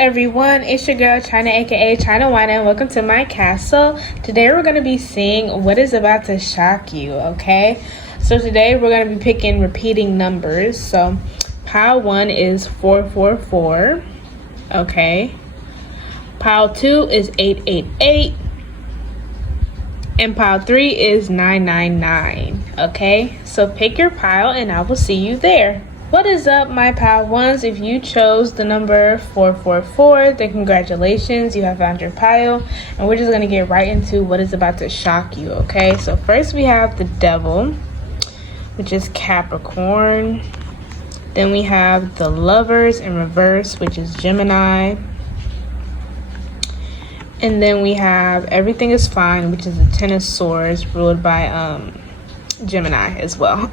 everyone, it's your girl China, aka China Wine, and welcome to my castle. Today we're going to be seeing what is about to shock you, okay? So today we're going to be picking repeating numbers. So pile 1 is 444, okay? Pile 2 is 888, and pile 3 is 999, okay? So pick your pile and I will see you there. What is up, my pile ones? If you chose the number 444, then congratulations, you have found your pile. And we're just going to get right into what is about to shock you, okay? So first we have the devil, which is Capricorn. Then we have the lovers in reverse, which is Gemini. And then we have everything is fine, which is the Ten of Swords, ruled by Gemini as well.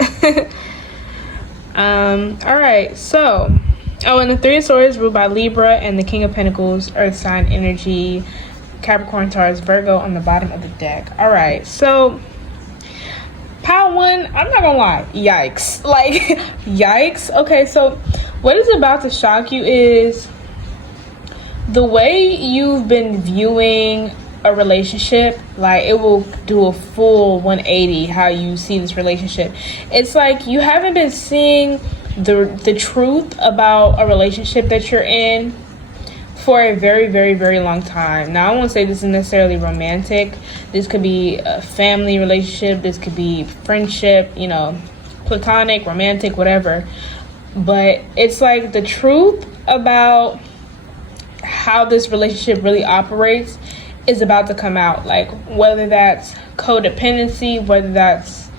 All right, so and the Three of Swords ruled by Libra, and the King of Pentacles, Earth sign energy, Capricorn, Taurus, Virgo on the bottom of the deck. All right, so pile 1, I'm not gonna lie, yikes, like yikes. Okay, so what is about to shock you is the way you've been viewing a relationship. Like, it will do a full 180 how you see this relationship. It's like you haven't been seeing the truth about a relationship that you're in for a very, very, very long time. Now, I won't say this is necessarily romantic. This could be a family relationship, this could be friendship, you know, platonic, romantic, whatever. But it's like the truth about how this relationship really operates is about to come out. Like, whether that's codependency, whether that's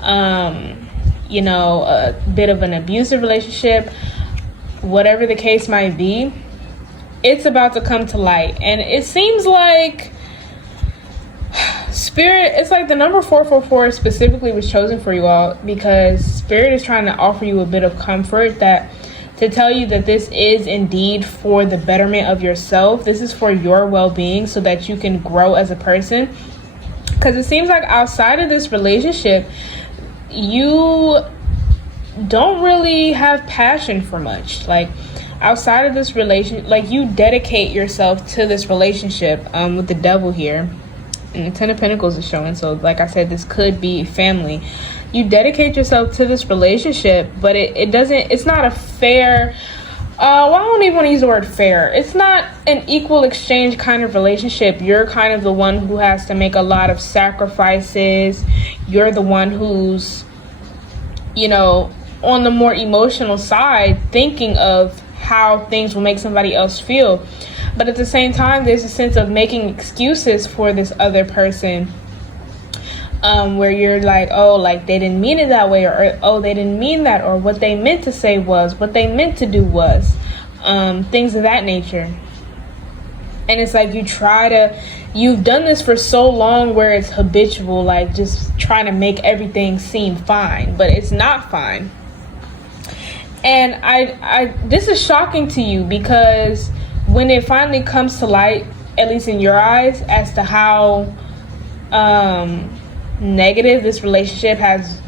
a bit of an abusive relationship, whatever the case might be, it's about to come to light. And it seems like Spirit, it's like the number 444 specifically was chosen for you all because Spirit is trying to offer you a bit of comfort, that to tell you that this is indeed for the betterment of yourself. This is for your well-being so that you can grow as a person. Because it seems like outside of this relationship, you don't really have passion for much. Like, outside of this relation, like, you dedicate yourself to this relationship with the devil here. And the Ten of Pentacles is showing. So like I said, this could be family. You dedicate yourself to this relationship, but it's not a fair, I don't even want to use the word fair. It's not an equal exchange kind of relationship. You're kind of the one who has to make a lot of sacrifices. You're the one who's, on the more emotional side, thinking of how things will make somebody else feel. But at the same time, there's a sense of making excuses for this other person. Where you're like, oh, like they didn't mean it that way, or oh, they didn't mean that, or what they meant to say was, what they meant to do was, things of that nature. And it's like you've done this for so long where it's habitual, like just trying to make everything seem fine, but it's not fine. And this is shocking to you because when it finally comes to light, at least in your eyes, as to how negative this relationship has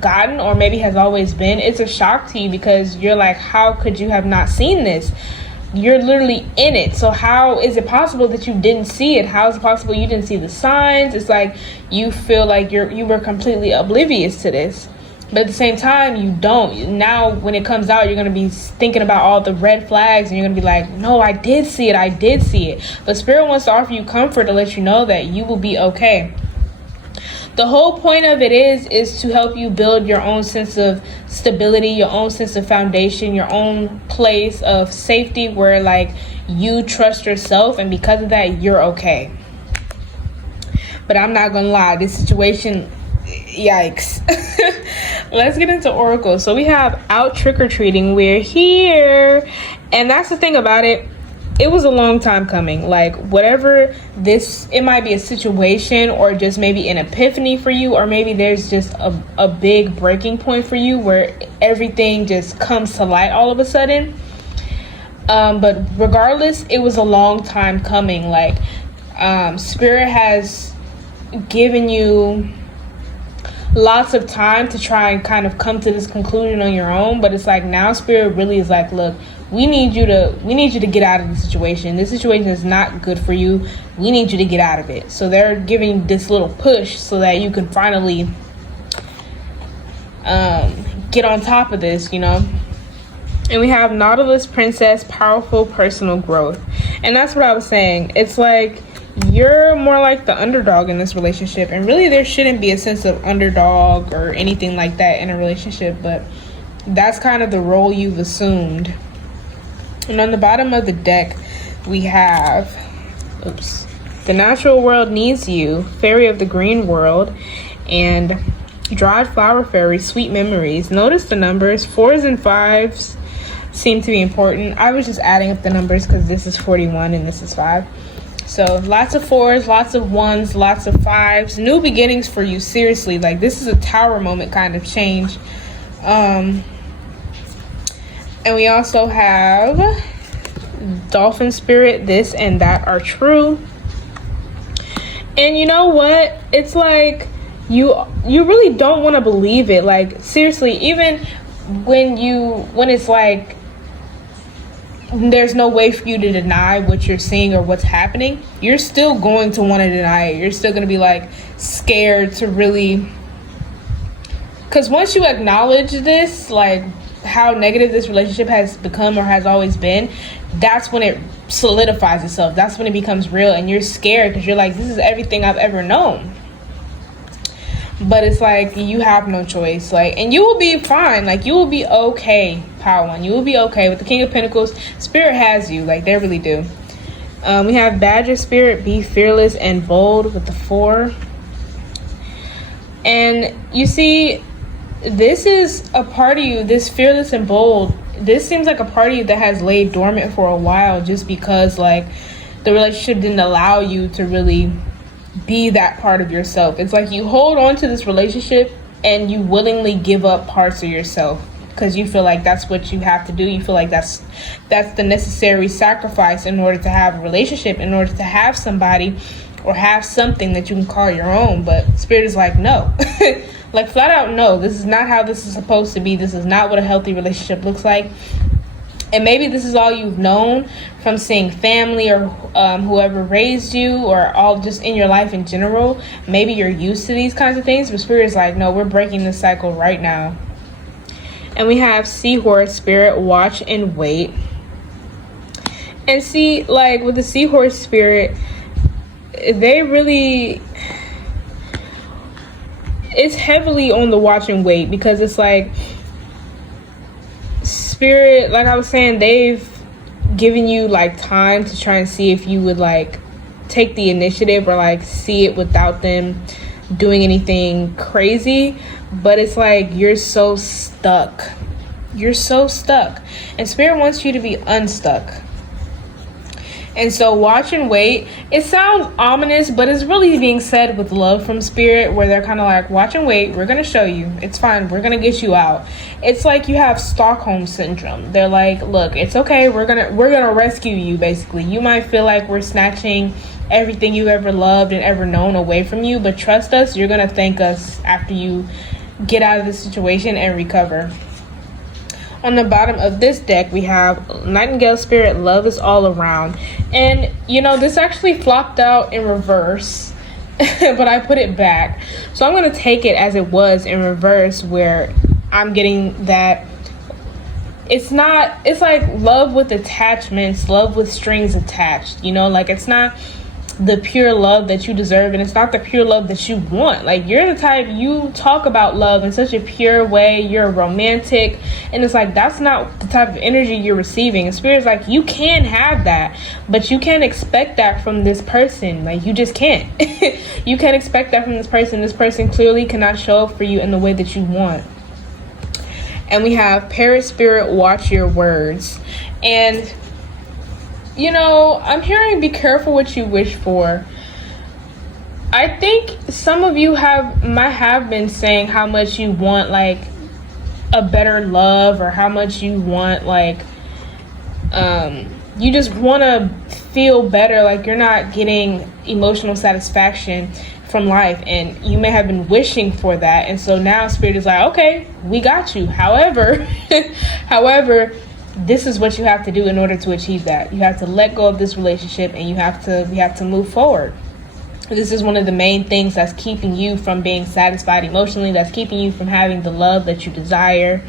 gotten, or maybe has always been, it's a shock to you because you're like, how could you have not seen this? You're literally in it. So how is it possible that you didn't see it? How is it possible you didn't see the signs? It's like you feel like you were completely oblivious to this. But at the same time, you don't. Now, when it comes out, you're going to be thinking about all the red flags, and you're going to be like, no, I did see it. But Spirit wants to offer you comfort to let you know that you will be okay. The whole point of it is to help you build your own sense of stability, your own sense of foundation, your own place of safety where, like, you trust yourself, and because of that, you're okay. But I'm not going to lie, this situation, yikes. Let's get into Oracle. So we have out trick-or-treating. We're here. And that's the thing about it. It was a long time coming. Like, whatever this, it might be a situation or just maybe an epiphany for you, or maybe there's just a big breaking point for you where everything just comes to light all of a sudden. But regardless, it was a long time coming. Like, Spirit has given you lots of time to try and kind of come to this conclusion on your own, but it's like now Spirit really is like, look, we need you to get out of the situation. This situation is not good for you. We need you to get out of it. So they're giving this little push so that you can finally get on top of this, you know. And we have Nautilus Princess, powerful personal growth. And that's what I was saying. It's like you're more like the underdog in this relationship, and really there shouldn't be a sense of underdog or anything like that in a relationship, but that's kind of the role you've assumed. And on the bottom of the deck we have the natural world needs you, fairy of the green world, and dried flower fairy, sweet memories. Notice the numbers 4s and 5s seem to be important. I was just adding up the numbers because this is 41 and this is 5. So lots of 4s, lots of 1s, lots of 5s. New beginnings for you, seriously. Like, this is a tower moment kind of change. And we also have dolphin spirit, this and that are true. And you know what? It's like you really don't want to believe it. Like, seriously, even when it's like there's no way for you to deny what you're seeing or what's happening, you're still going to want to deny it. You're still going to be like scared to really, because once you acknowledge this, like how negative this relationship has become or has always been, that's when it solidifies itself. That's when it becomes real, and you're scared because you're like, this is everything I've ever known. But it's like you have no choice, like, and you will be fine. Like, you will be okay, Power One. You will be okay with the King of Pentacles. Spirit has you, like, they really do. We have Badger Spirit, be fearless and bold with the 4. And you see, this is a part of you, this fearless and bold. This seems like a part of you that has laid dormant for a while, just because like the relationship didn't allow you to really be that part of yourself. It's like you hold on to this relationship and you willingly give up parts of yourself because you feel like that's what you have to do. You feel like that's the necessary sacrifice in order to have a relationship, in order to have somebody or have something that you can call your own. But Spirit is like, no. Like, flat out, no, this is not how this is supposed to be. This is not what a healthy relationship looks like. And maybe this is all you've known from seeing family or whoever raised you, or all just in your life in general. Maybe you're used to these kinds of things, but Spirit is like, no, we're breaking this cycle right now. And we have Seahorse Spirit, watch and wait. And see, like with the Seahorse Spirit, they really, it's heavily on the watch and wait, because it's like Spirit, like I was saying, they've given you like time to try and see if you would like take the initiative or like see it without them doing anything crazy. But it's like you're so stuck. You're so stuck. And Spirit wants you to be unstuck. And so watch and wait, it sounds ominous, but it's really being said with love from Spirit, where they're kind of like, watch and wait, we're going to show you. It's fine. We're going to get you out. It's like you have Stockholm syndrome. They're like, look, it's okay. We're going to rescue you, basically. You might feel like we're snatching everything you ever loved and ever known away from you, but trust us, you're going to thank us after you get out of this situation and recover. On the bottom of this deck, we have Nightingale Spirit, love is all around. And, you know, this actually flopped out in reverse, but I put it back. So I'm going to take it as it was in reverse, where I'm getting that it's like love with attachments, love with strings attached, you know, like it's not the pure love that you deserve, and it's not the pure love that you want. Like, you're the type, you talk about love in such a pure way, you're romantic, and it's like that's not the type of energy you're receiving. And Spirit's like, you can have that, but you can't expect that from this person. Like, you just can't. You can't expect that from this person. This person clearly cannot show up for you in the way that you want. And we have Parrot Spirit, watch your words. And you know, I'm hearing be careful what you wish for. I think some of you might have been saying how much you want like a better love, or how much you want like you just want to feel better, like you're not getting emotional satisfaction from life, and you may have been wishing for that. And so now Spirit is like, okay, we got you. However this is what you have to do in order to achieve that. You have to let go of this relationship, and we have to move forward. This is one of the main things that's keeping you from being satisfied emotionally, that's keeping you from having the love that you desire.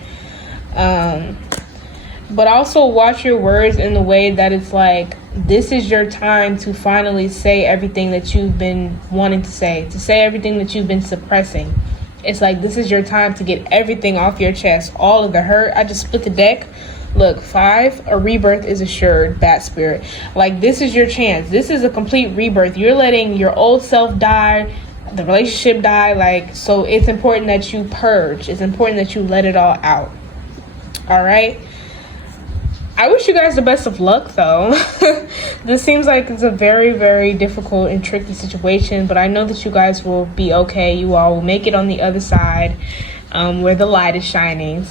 But also watch your words in the way that it's like, this is your time to finally say everything that you've been wanting to say everything that you've been suppressing. It's like, this is your time to get everything off your chest, all of the hurt. I just split the deck. Look, 5, a rebirth is assured, Bat Spirit. Like, this is your chance. This is a complete rebirth. You're letting your old self die, the relationship die. Like, so it's important that you purge. It's important that you let it all out. All right? I wish you guys the best of luck, though. This seems like it's a very, very difficult and tricky situation, but I know that you guys will be okay. You all will make it on the other side, where the light is shining.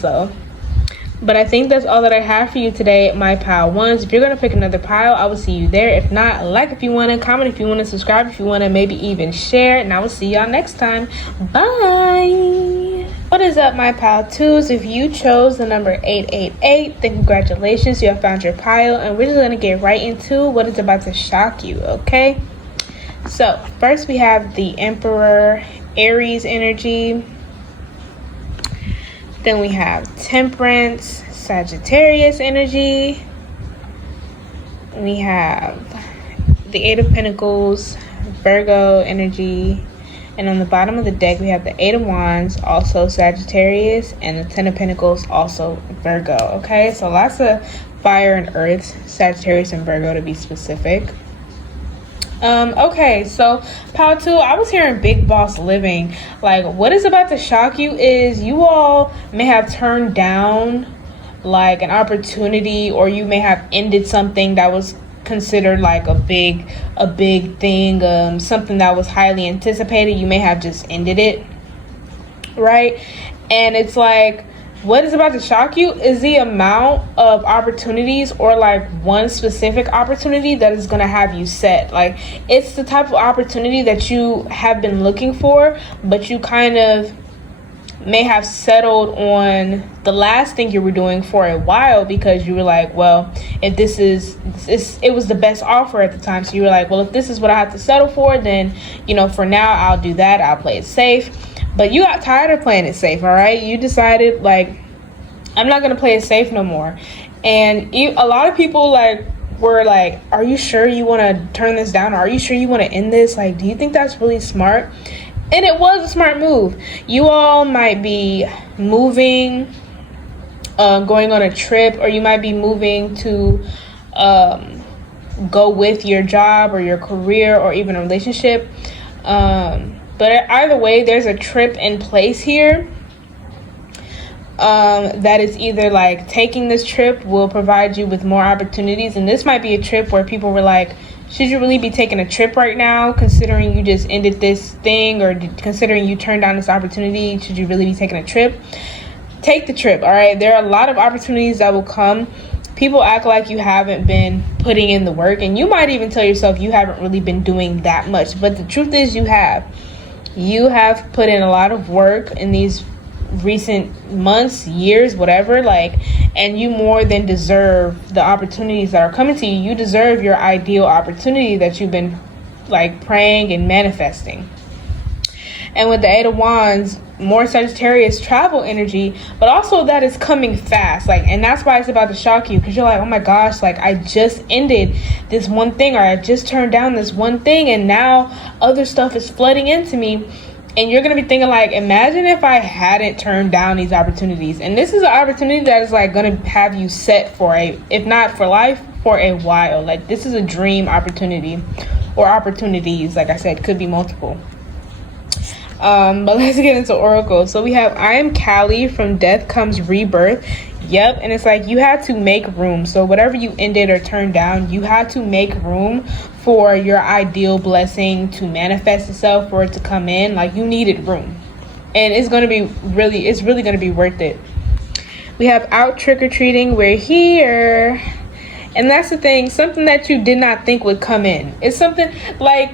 But I think that's all that I have for you today, my pile ones. If you're going to pick another pile, I will see you there. If not, like if you want to, comment if you want to, subscribe if you want to, maybe even share. And I will see y'all next time. Bye. What is up, my pile twos? If you chose the number 888, then congratulations. You have found your pile. And we're just going to get right into what is about to shock you, okay? So, first we have the Emperor, Aries energy. Then we have Temperance, Sagittarius energy. We have the 8 of Pentacles, Virgo energy. And on the bottom of the deck, we have the 8 of Wands, also Sagittarius, and the 10 of Pentacles, also Virgo. Okay, so lots of fire and earth, Sagittarius and Virgo to be specific. Okay, so pile 2, I was hearing big boss living. Like, what is about to shock you is you all may have turned down like an opportunity, or you may have ended something that was considered like a big thing, something that was highly anticipated. You may have just ended it, right? And it's like, what is about to shock you is the amount of opportunities, or like one specific opportunity that is going to have you set. Like, it's the type of opportunity that you have been looking for, but you kind of may have settled on the last thing you were doing for a while, because you were like, well, if it was the best offer at the time. So you were like, well, if this is what I have to settle for, then, you know, for now I'll do that. I'll play it safe. But you got tired of playing it safe, all right? You decided, like, I'm not going to play it safe no more. And a lot of people, like, were like, are you sure you want to turn this down? Or are you sure you want to end this? Like, do you think that's really smart? And it was a smart move. You all might be moving, going on a trip, or you might be moving to go with your job or your career or even a relationship. But either way, there's a trip in place here that is either like, taking this trip will provide you with more opportunities. And this might be a trip where people were like, should you really be taking a trip right now, considering you just ended this thing, or considering you turned down this opportunity? Should you really be taking a trip? Take the trip, all right? There are a lot of opportunities that will come. People act like you haven't been putting in the work, and you might even tell yourself you haven't really been doing that much. But the truth is, you have. You have put in a lot of work in these recent months, years, whatever, like, and you more than deserve the opportunities that are coming to you. You deserve your ideal opportunity that you've been like praying and manifesting. And with the 8 of Wands, more Sagittarius travel energy, but also that is coming fast. Like, and that's why it's about to shock you, because you're like, oh my gosh, like, I just ended this one thing, or I just turned down this one thing, and now other stuff is flooding into me. And you're going to be thinking, like, imagine if I hadn't turned down these opportunities. And this is an opportunity that is like going to have you set for if not for life, for a while. Like, this is a dream opportunity, or opportunities, like I said, could be multiple. But let's get into Oracle. So we have, I am Callie, from Death Comes Rebirth. Yep. And it's like, you had to make room. So whatever you ended or turned down, you had to make room for your ideal blessing to manifest itself, for it to come in. Like, you needed room, and it's really going to be worth it. We have out trick-or-treating. We're here. And that's the thing, something that you did not think would come in. It's something like,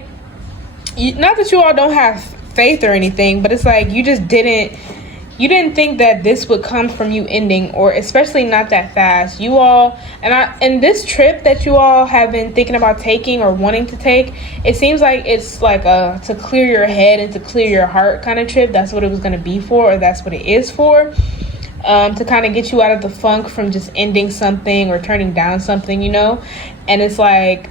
not that you all don't have faith or anything, but it's like, you just didn't you didn't think that this would come from you ending, or especially not that fast. You all, and this trip that you all have been thinking about taking or wanting to take, it seems like it's like a to clear your head and to clear your heart kind of trip. That's what it was going to be for, or that's what it is for. To kind of get you out of the funk from just ending something or turning down something, you know. And it's like,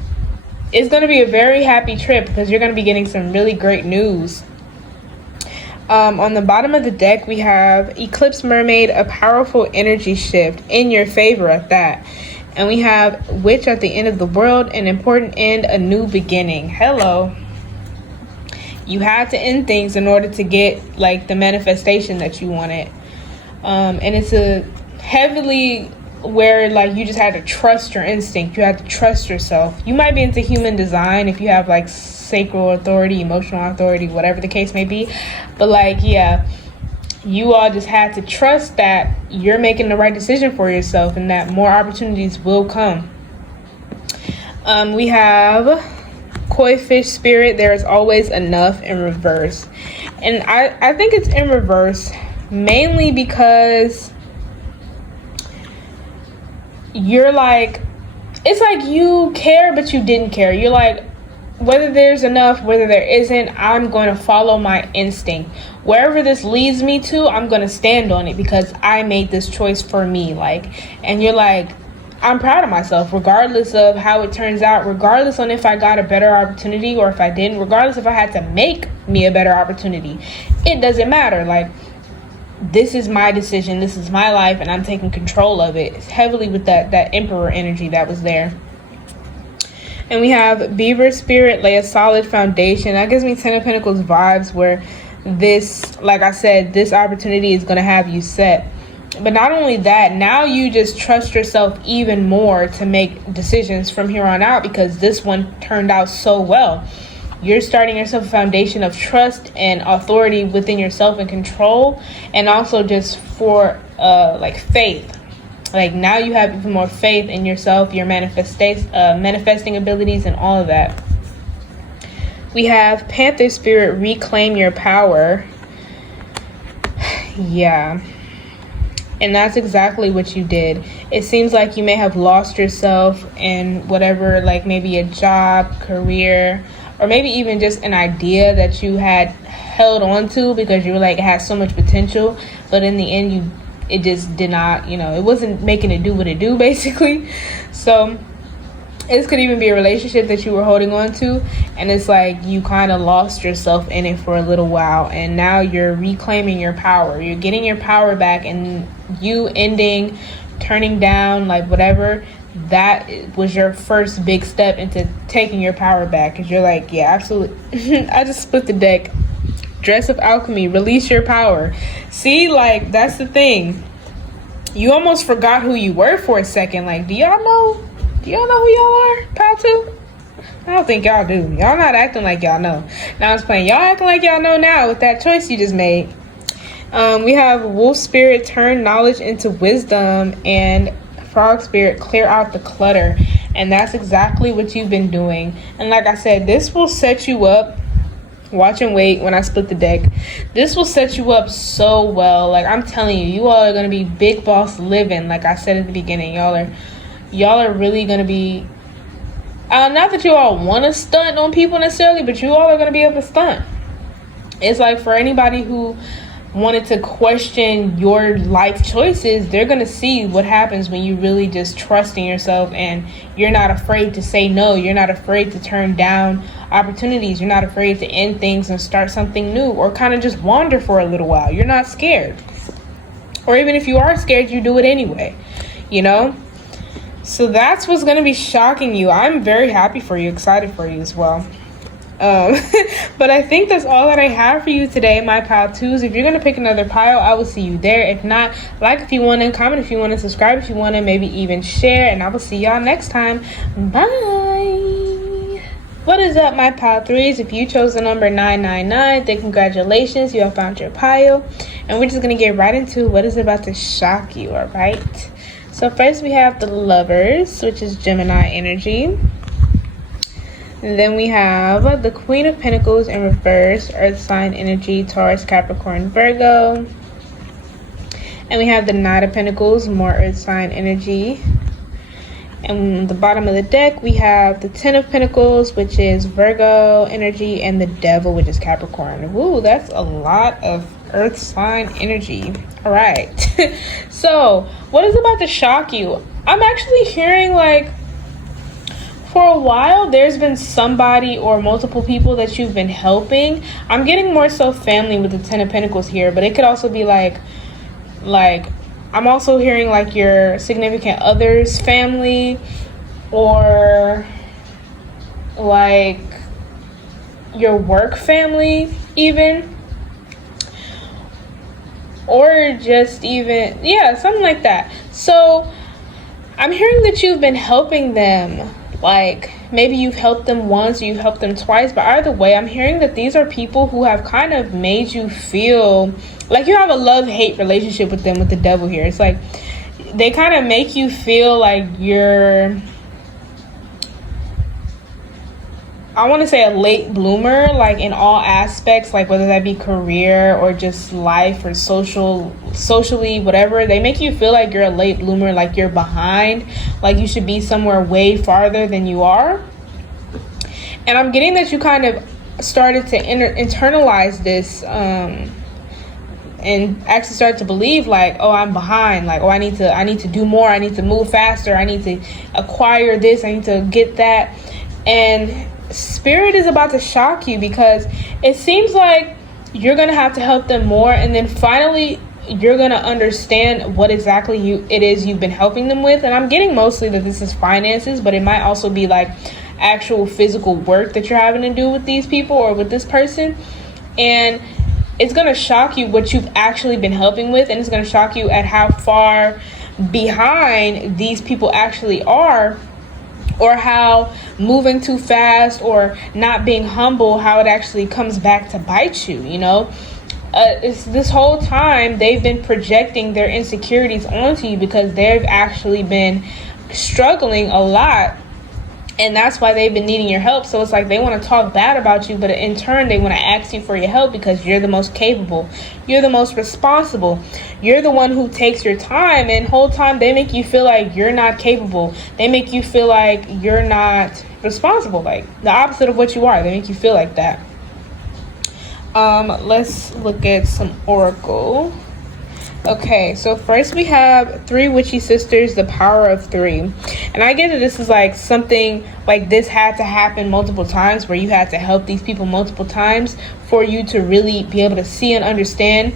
it's going to be a very happy trip because you're going to be getting some really great news. On the bottom of the deck, we have Eclipse Mermaid, a powerful energy shift in your favor at that. And we have Witch at the end of the world, an important end, a new beginning. Hello. You had to end things in order to get like the manifestation that you wanted. And it's a heavily where like you just had to trust your instinct. You had to trust yourself. You might be into human design if you have like sacral authority, emotional authority, whatever the case may be. But like, yeah, you all just had to trust that you're making the right decision for yourself and that more opportunities will come. We have Koi Fish Spirit, there is always enough, in reverse. And I think it's in reverse mainly because you're like, it's like you care but you didn't care. You're like, whether there's enough, whether there isn't, I'm going to follow my instinct. Wherever this leads me to, I'm going to stand on it because I made this choice for me. Like, and you're like, I'm proud of myself regardless of how it turns out, regardless on if I got a better opportunity or if I didn't, regardless if I had to make me a better opportunity. It doesn't matter. Like, this is my decision, this is my life, and I'm taking control of it. It's heavily with that Emperor energy that was there. And we have Beaver Spirit, lay a solid foundation. That gives me Ten of Pentacles vibes, where this, like I said, this opportunity is going to have you set. But not only that, now you just trust yourself even more to make decisions from here on out because this one turned out so well. You're starting yourself a foundation of trust and authority within yourself and control, and also just for like faith. Like, now you have even more faith in yourself, your manifesting abilities, and all of that. We have Panther Spirit, reclaim your power. Yeah. And that's exactly what you did. It seems like you may have lost yourself in whatever, like maybe a job, career, or maybe even just an idea that you had held on to because you were like, it has so much potential, but in the end it just did not, you know, it wasn't making it do what it do, basically. So this could even be a relationship that you were holding on to, and it's like you kind of lost yourself in it for a little while, and now you're reclaiming your power. You're getting your power back, and you ending, turning down, like whatever, that was your first big step into taking your power back. Because you're like, yeah, absolutely. I just split the deck. Dress of Alchemy, release your power. See, like, that's the thing. You almost forgot who you were for a second. Like, do y'all know who y'all are, pal two? I don't think y'all do. Y'all not acting like y'all know. Now I was playing. Y'all acting like y'all know now with that choice you just made. We have Wolf Spirit, turn knowledge into wisdom, and Frog Spirit, clear out the clutter. And that's exactly what you've been doing. And like I said, this will set you up. Watch and wait when I split the deck. This will set you up so well. Like, I'm telling you, you all are going to be big boss living. Like I said at the beginning, y'all are really going to be, not that you all want to stunt on people necessarily, but you all are going to be able to stunt. It's like, for anybody who wanted to question your life choices, they're going to see what happens when you really just trust in yourself and you're not afraid to say no. You're not afraid to turn down opportunities. You're not afraid to end things and start something new, or kind of just wander for a little while. You're not scared. Or even if you are scared, you do it anyway, you know? So that's what's going to be shocking you. I'm very happy for you, excited for you as well. But I think that's all that I have for you today, my pile twos. If you're going to pick another pile, I will see you there. If not, like if you want to, comment if you want to, subscribe if you want to, maybe even share, and I will see y'all next time. Bye. What is up, my pile threes? If you chose the number 999, then congratulations, you have found your pile. And we're just going to get right into what is about to shock you, all right? So first we have the Lovers, which is Gemini energy. And then we have the Queen of Pentacles in reverse, Earth sign energy, Taurus, Capricorn, Virgo. And we have the Knight of Pentacles, more earth sign energy. And the bottom of the deck, we have the Ten of Pentacles, which is Virgo energy, and the Devil, which is Capricorn. Woo, that's a lot of earth sign energy. All right. So what is about to shock you? I'm actually hearing like for a while there's been somebody or multiple people that you've been helping. I'm getting more so family with the Ten of Pentacles here, but it could also be like I'm also hearing like your significant other's family, or like your work family even, or just even, yeah, something like that. So I'm hearing that you've been helping them. Like maybe you've helped them once or you've helped them twice, but either way, I'm hearing that these are people who have kind of made you feel like you have a love-hate relationship with them, with the Devil here. It's like they kind of make you feel like you're, I want to say, a late bloomer, like in all aspects, like whether that be career or just life or socially, whatever. They make you feel like you're a late bloomer, like you're behind, like you should be somewhere way farther than you are. And I'm getting that you kind of started to internalize this, and actually start to believe like, oh, I'm behind, like, oh, I need to do more, I need to move faster, I need to acquire this, I need to get that. And Spirit is about to shock you, because it seems like you're gonna have to help them more, and then finally you're gonna understand what exactly it is you've been helping them with. And I'm getting mostly that this is finances, but it might also be like actual physical work that you're having to do with these people or with this person. And it's going to shock you what you've actually been helping with, and it's going to shock you at how far behind these people actually are, or how moving too fast or not being humble, how it actually comes back to bite you, you know? It's this whole time they've been projecting their insecurities onto you because they've actually been struggling a lot. And that's why they've been needing your help. So it's like they want to talk bad about you, but in turn, they want to ask you for your help because you're the most capable. You're the most responsible. You're the one who takes your time. And the whole time, they make you feel like you're not capable. They make you feel like you're not responsible. Like the opposite of what you are. They make you feel like that. Let's look at some oracle. Okay, so first we have Three Witchy Sisters, the power of three. And I get that this is like something like this had to happen multiple times, where you had to help these people multiple times for you to really be able to see and understand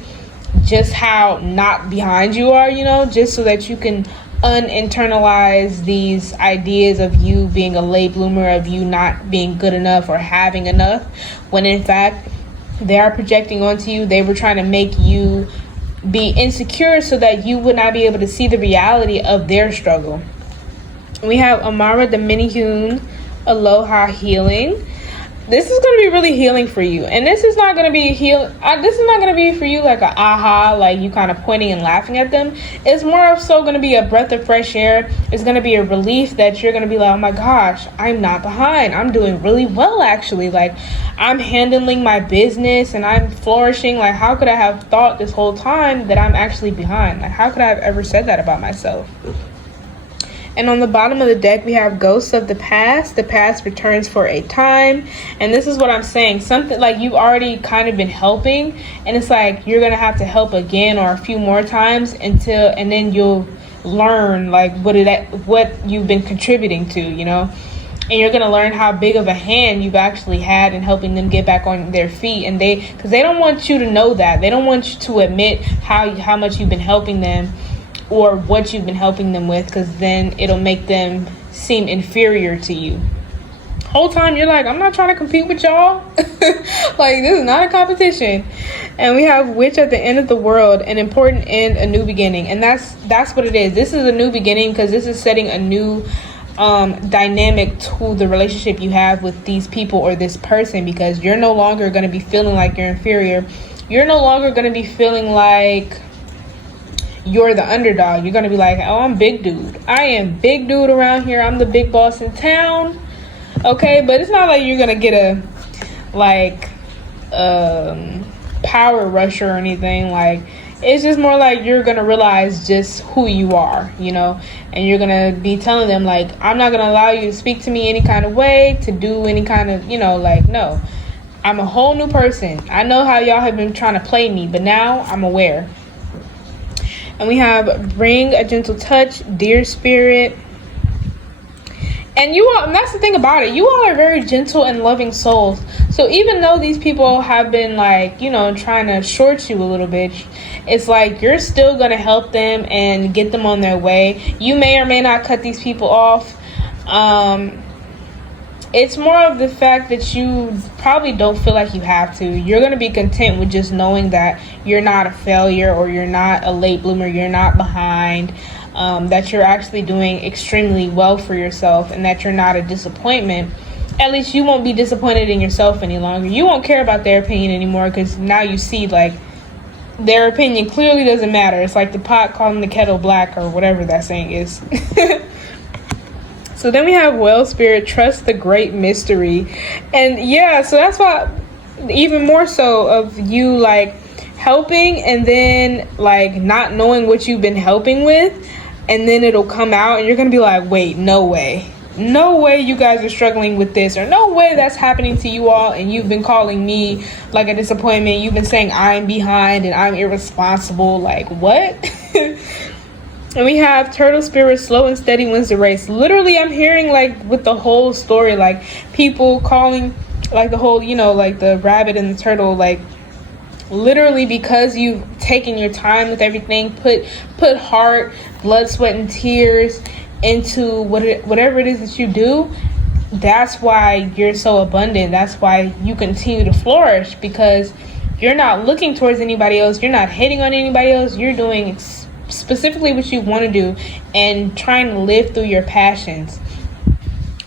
just how not behind you are, you know, just so that you can uninternalize these ideas of you being a late bloomer, of you not being good enough or having enough, when in fact they are projecting onto you. They were trying to make you be insecure so that you would not be able to see the reality of their struggle. We have Amara the Minihune, Aloha Healing. This is going to be really healing for you, and this is not going to be this is not going to be for you like a aha, like you kind of pointing and laughing at them. It's more of so going to be a breath of fresh air. It's going to be a relief that you're going to be like, oh my gosh, I'm not behind. I'm doing really well, actually. Like I'm handling my business and I'm flourishing. Like how could I have thought this whole time that I'm actually behind? Like how could I have ever said that about myself? And on the bottom of the deck, we have Ghosts of the Past. The past returns for a time. And this is what I'm saying. Something like you've already kind of been helping, and it's like you're going to have to help again or a few more times and then you'll learn like what you've been contributing to, you know. And you're going to learn how big of a hand you've actually had in helping them get back on their feet. And because they don't want you to know that. They don't want you to admit how much you've been helping them, or what you've been helping them with, because then it'll make them seem inferior to you. Whole time you're like, I'm not trying to compete with y'all. Like this is not a competition. And we have Witch at the End of the World, an important end, a new beginning. And that's what it is. This is a new beginning because this is setting a new dynamic to the relationship you have with these people or this person, because you're no longer going to be feeling like you're inferior. You're no longer going to be feeling like you're the underdog. You're going to be like, oh, I'm big dude. I am big dude around here. I'm the big boss in town. Okay, but it's not like you're going to get a power rush or anything. Like It's just more like you're gonna realize just who you are, you know, and you're gonna be telling them like, I'm not gonna allow you to speak to me any kind of way, to do any kind of, you know, like, no, I'm a whole new person. I know how y'all have been trying to play me, but now I'm aware. And we have bring a gentle touch, dear spirit. And you all, and that's the thing about it, you all are very gentle and loving souls. So even though these people have been like, you know, trying to short you a little bit, it's like you're still going to help them and get them on their way. You may or may not cut these people off. It's more of the fact that you probably don't feel like you have to. You're going to be content with just knowing that you're not a failure, or you're not a late bloomer, you're not behind. That you're actually doing extremely well for yourself, and that you're not a disappointment. At least you won't be disappointed in yourself any longer. You won't care about their opinion anymore, because now you see like their opinion clearly doesn't matter. It's like the pot calling the kettle black, or whatever that saying is. So then we have well spirit, trust the great mystery. And yeah, so that's why even more so of you like helping and then like not knowing what you've been helping with, and then it'll come out and you're gonna be like, wait, no way you guys are struggling with this, or no way that's happening to you all, and you've been calling me like a disappointment. You've been saying I'm behind and I'm irresponsible. Like, what? And we have turtle spirit, slow and steady wins the race. Literally, I'm hearing like with the whole story, like people calling like the whole, you know, like the rabbit and the turtle, like literally because you've taken your time with everything, put heart, blood, sweat, and tears into whatever it is that you do. That's why you're so abundant. That's why you continue to flourish, because you're not looking towards anybody else. You're not hating on anybody else. You're doing specifically what you want to do and trying to live through your passions.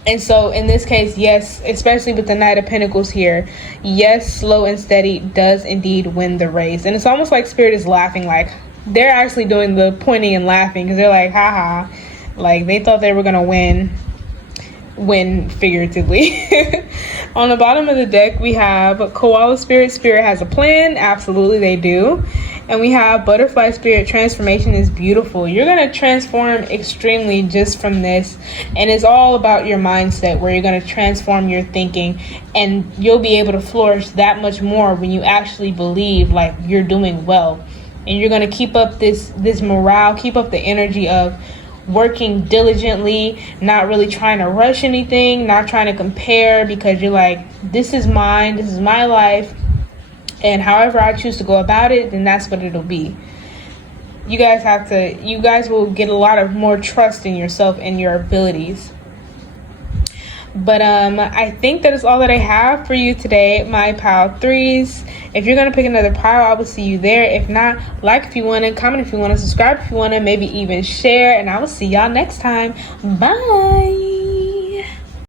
And so in this case, yes, especially with the Knight of Pentacles here, yes, slow and steady does indeed win the race. And it's almost like Spirit is laughing, like they're actually doing the pointing and laughing, because they're like, haha, like they thought they were gonna win figuratively. On the bottom of the deck, we have Koala Spirit. Spirit has a plan. Absolutely, they do. And we have Butterfly Spirit. Transformation is beautiful. You're going to transform extremely just from this. And it's all about your mindset, where you're going to transform your thinking. And you'll be able to flourish that much more when you actually believe like you're doing well. And you're going to keep up this morale, keep up the energy of working diligently, not really trying to rush anything, not trying to compare, because you're like, this is mine, this is my life. And however I choose to go about it, then that's what it'll be. You guys will get a lot of more trust in yourself and your abilities. But I think that is all that I have for you today, my pile threes. If you're going to pick another pile, I will see you there. If not, like if you want to, comment if you want to, subscribe if you want to, maybe even share. And I will see y'all next time. Bye.